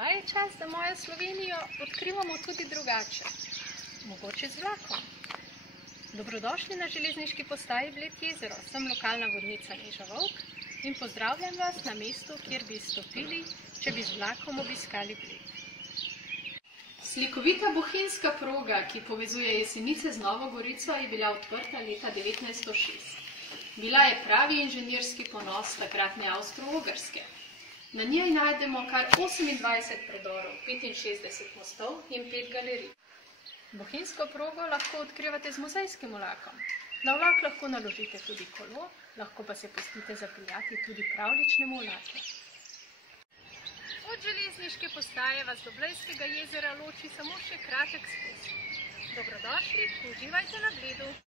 Zdaj je čas, da mojo Slovenijo odkrivamo tudi drugače, mogoče z vlakom. Dobrodošli na železniški postaji Bled jezero, sem lokalna vodnica Neža Volk in pozdravljam vas na mestu, kjer bi stopili, če bi z vlakom obiskali Bled. Slikovita bohinjska proga, ki povezuje Jesenice z Novo Gorico, je bila odprta leta 1906. Bila je pravi inženirski ponos takratne Avstro-Ogrske. Na njej najdemo kar 28 predorov, 65 mostov in 5 galerij. Bohinjsko progo lahko odkrivate z muzejskim vlakom. Na vlak lahko naložite tudi kolo, lahko pa se pustite zapeljati tudi pravličnemu vlaku. Od železniške postaje vas do Blejskega jezera loči samo še kratek spust. Dobrodošli, uživajte na Bledu!